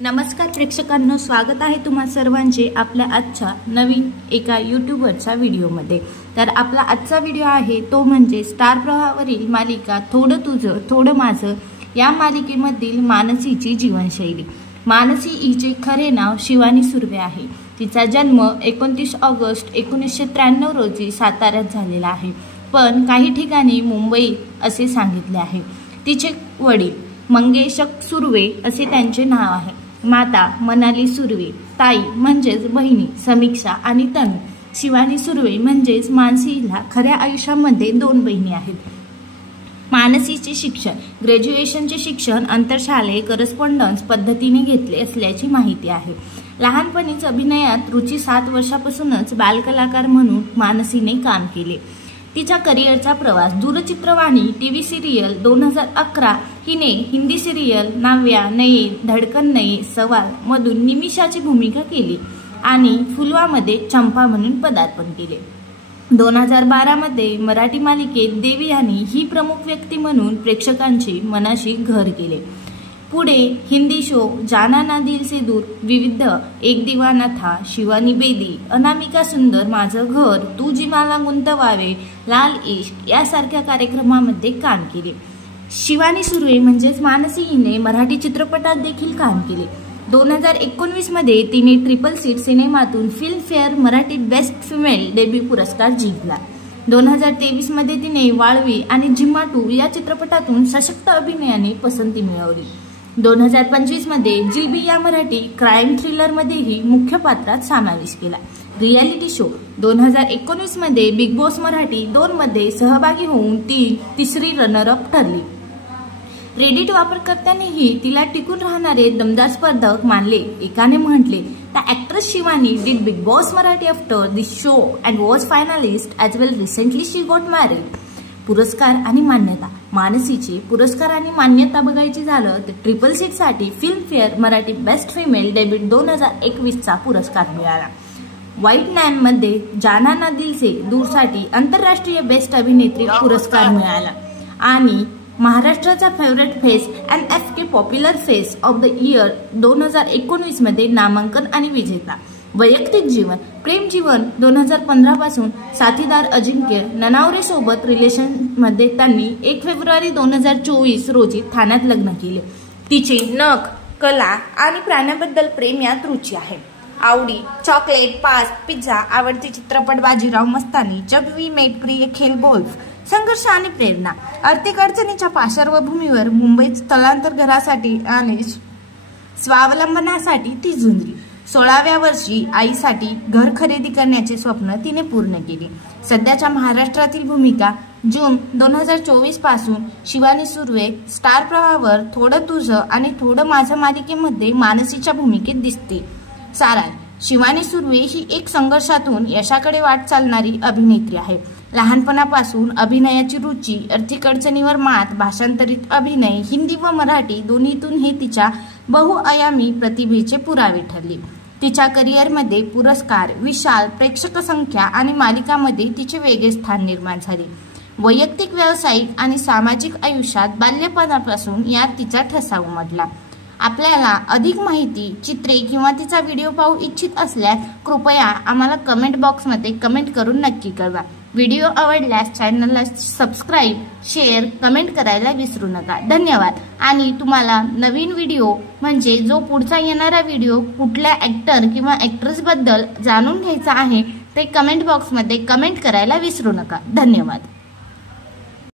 नमस्कार प्रेक्षकांनो, स्वागत आहे तुम्हा सर्वांचे आपल्या आजच्या नवीन एका यूट्यूबवरच्या व्हिडिओमध्ये। तर आपला आजचा व्हिडिओ आहे तो म्हणजे स्टार प्रवाहावरील मालिका थोडं तुझं थोडं माझं या मालिकेमधील मानसीची जीवनशैली। मानसी हिचे खरे नाव शिवानी सुर्वे आहे। तिचा जन्म 29 ऑगस्ट 1993 रोजी साताऱ्यात झालेला आहे, पण काही ठिकाणी मुंबई असे सांगितले आहे। तिचे वडील मंगेश सुर्वे असे त्यांचे नाव आहे। माता मनाली सुर्वे, ताई म्हणजेच बहिणी समीक्षा आणि तनू। शिवानी सुर्वे म्हणजेच मानसीला खऱ्या आयुष्यामध्ये 2 बहिणी आहेत। मानसीचे शिक्षण ग्रॅज्युएशनचे शिक्षण आंतरशालेय करस्पॉन्डन्स पद्धतीने घेतले असल्याची माहिती आहे। लहानपणीच अभिनयात रुची 7 वर्षापासूनच बालकलाकार म्हणून मानसीने काम केले। तिचा करिअरचा प्रवास दूरचित्रवाणी टीव्ही सिरियल 2011 हिने हिंदी सिरियल नाव्या नये धडकन नये सवाल मधून निमिषाची भूमिका केली आणि फुलवामध्ये चंपा म्हणून पदार्पण केले। 2012 मध्ये मराठी मालिकेत देवी यांनी ही प्रमुख व्यक्ती म्हणून प्रेक्षकांची मनाशी घर केले। पुढे हिंदी शो जाना ना दिल से दूर, विविध, एक दीवाना था, शिवानी बेदी, अनामिका सुंदर, माझं घर, तू जी मला गुंतवावे, लाल इश्क यासारख्या कार्यक्रमामध्ये काम केले। शिवानी सुर्वे म्हणजेच मानसी हिने मराठी चित्रपटात देखील काम केले। 2019 मध्ये तिने ट्रिपल सीट सिनेमातून Filmfare Marathi best female debut पुरस्कार जिंकला। 2023 मध्ये तिने वाळवी आणि झिम्मा 2 या चित्रपटातून सशक्त अभिनयाने पसंती मिळवली। 2025 मध्ये जिलबी या मराठी क्राईम थ्रिलर मध्येही मुख्य पात्रात समावेश केला। रियालिटी शो 2019 मध्ये बिग बॉस मराठी 2 मध्ये सहभागी होऊन ती तिसरी रनर अप ठरली। रेडिट वापरकर्त्यांनीही तिला टिकून राहणारे दमदार स्पर्धक मानले। एकाने म्हटले, the actress Shivani did big boss Marathi after this show and was finalist as well recently she got married. पुरस्कार आणि मान्यता मानसीचे पुरस्कार आणि मान्यता बघायची झालं तर ट्रिपल सीटसाठी Filmfare Marathi best female debut 2021 चा पुरस्कार मिळाला। व्हाईट नाइन मध्ये जाना ना दिल से दूरसाठी आंतरराष्ट्रीय बेस्ट अभिनेत्री पुरस्कार मिळाला आणि महाराष्ट्राचा favourite face NFK popular face of the year 2019 मध्ये नामांकन आणि विजेता। वैयक्तिक जीवन प्रेम जीवन 2015 पासून साथीदार अजिंक्य ननावरे सोबत रिलेशन मध्ये त्यांनी 1 फेब्रुवारी 2024 रोजी ठाण्यात लग्न केले। तिचे नख, कला आणि प्राण्याबद्दल प्रेम यात रुची आहे। आवडी चॉकलेट, पास, पिझ्झा, आवडते चित्रपट बाजीराव मस्तानी, जब वी मेट, प्रिय खेल, गोल्फ। संघर्ष आणि प्रेरणा आर्थिक अडचणीच्या पार्श्वभूमीवर मुंबईत स्थलांतर घरासाठी आणि स्वावलंबनासाठी ती झुंजली। 16व्या वर्षी आईसाठी घर खरेदी करण्याचे स्वप्न तिने पूर्ण केले। सध्याच्या महाराष्ट्रातील भूमिका जून 2024 पासून शिवानी सुर्वे स्टार प्रवाहावर थोडं तुझं आणि थोडं माझं मालिकेमध्ये मानसीच्या भूमिकेत दिसते। सारांश शिवानी सुर्वे ही एक संघर्षातून यशाकडे वाट चालणारी अभिनेत्री आहे। लहानपणापासून अभिनयाची रुची, आर्थिक अडचणीवर मात, भाषांतरित अभिनय हिंदी व मराठी दोन्हीतून हे तिच्या बहुआयामी प्रतिभेचे पुरावे ठरले। तिच्या करिअरमध्ये पुरस्कार, विशाल प्रेक्षक संख्या आणि मालिकांमध्ये तिचे वेगळे स्थान निर्माण झाले। वैयक्तिक, व्यावसायिक आणि सामाजिक आयुष्यात बाल्यपणापासून यात तिचा ठसा उमटला। आपल्याला अधिक माहिती, चित्रे किंवा तिचा व्हिडिओ पाहू इच्छित असल्यास कृपया आम्हाला कमेंट बॉक्समध्ये कमेंट करून नक्की कळवा। व्हिडिओ आवडल्यास चॅनलला सबस्क्राईब, शेअर, कमेंट करायला विसरू नका। धन्यवाद। आणि तुम्हाला नवीन व्हिडिओ म्हणजे जो पुढचा येणारा व्हिडिओ कुठल्या ॲक्टर किंवा ॲक्ट्रेसबद्दल जाणून घ्यायचा आहे ते कमेंट बॉक्समध्ये कमेंट करायला विसरू नका। धन्यवाद।